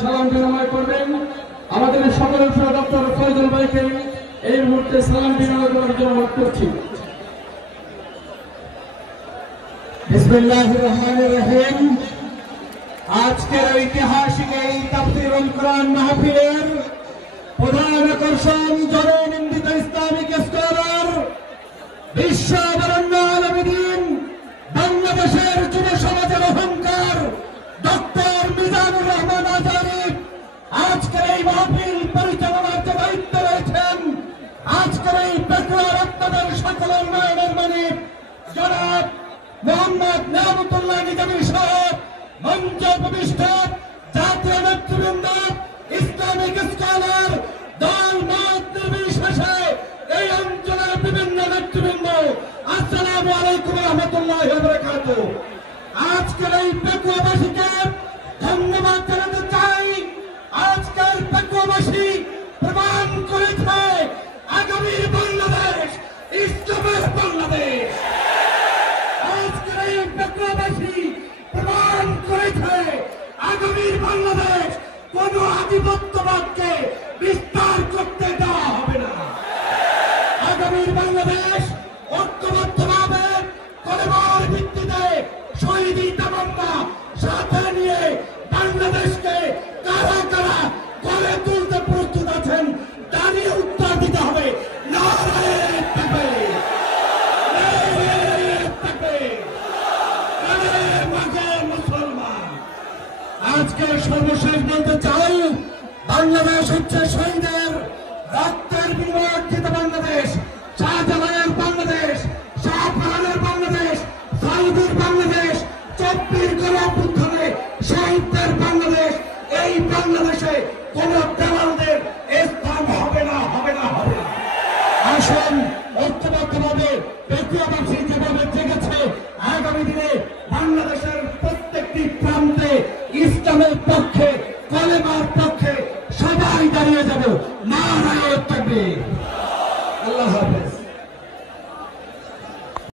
সালাম বিনিময় করবেন। আমাদের সকলের প্রিয় ডক্টর ফয়জুল ভাইকে এই মুহূর্তে সালাম বিনিময় করার জন্য অনুরোধ করছি। বিসমিল্লাহির রহমানির রহিম। আজকের ঐতিহাসিক এই তাফসীরুল কোরআন মাহফিলের প্রধান আকর্ষণ জননিন্দিত ইসলামিক স্কলার, বিশ্ব বরেণ্য আলেমদ্বীন, বাংলাদেশের যুব সমাজের অহংকার ডক্টর মিজানুর রহমান আজাদী আজকের এই মাহফিল পরিচালনার যে দায়িত্ব রয়েছেন। আজকের এই পেকুয়ার আপনাদের সকল উন্নয়নের মালিক জনাব মোহাম্মদ নিয়ামতুল্লাহ নিজামী সহ মঞ্চ উপবিষ্ট জাতীয় নেতৃবৃন্দ, ইসলামিক স্কলার, দল মত নির্বিশেষে এই অঞ্চলের বিভিন্ন নেতৃবৃন্দ, আসসালামু আলাইকুম ওয়া রাহমাতুল্লাহি ওয়া বারাকাতুহু। আজকের এই পেকুয়াবাসীকে ধন্যবাদ জানাতে চাই। আজকের পেকুয়াবাসী প্রমাণ করেছে আগামীর বাংলাদেশ ইসলামের বাংলাদেশ। আজকের এই পেকুয়াবাসী প্রমাণ করেছে আগামীর বাংলাদেশ কোন আধিপত্যবাদকে বিস্তার করতে দেওয়া হবে না। আগামীর বাংলাদেশ ঐক্যবদ্ধভাবে কলেমার ভিত্তিতে শহীদি তামান্না সাথে নিয়ে বাংলাদেশকে কারা কারা গড়ে তুলতে প্রস্তুত আছেন দাঁড়িয়ে উত্তর দিতে হবে। নারায়ে তাকবীর, নারায়ে তাকবীর, নারায়ে মাগে মুসলমান। আজকে সর্বশেষ বলতে চাই, বাংলাদেশ হচ্ছে শহীদের রক্তের বিনিময়ে অর্জিত বাংলাদেশ, শাহজালালের বাংলাদেশ, শাহজাহানের বাংলাদেশ, সাউদির বাংলাদেশ, 24 গণঅভ্যুত্থানে শহীদদের বাংলাদেশ। এই বাংলাদেশে কোন দালালদের স্থান হবে না, হবে না, হবে না। আসুন ঐক্যবদ্ধভাবে পেকুয়াবাসী যেভাবে জেগেছে, আগামী দিনে বাংলাদেশের প্রত্যেকটি প্রান্তে ইসলামের পক্ষে, কলেমার পক্ষে সবাই দাঁড়িয়ে যাব। নারায়ে তাকবীর। আল্লাহ হাফেজ।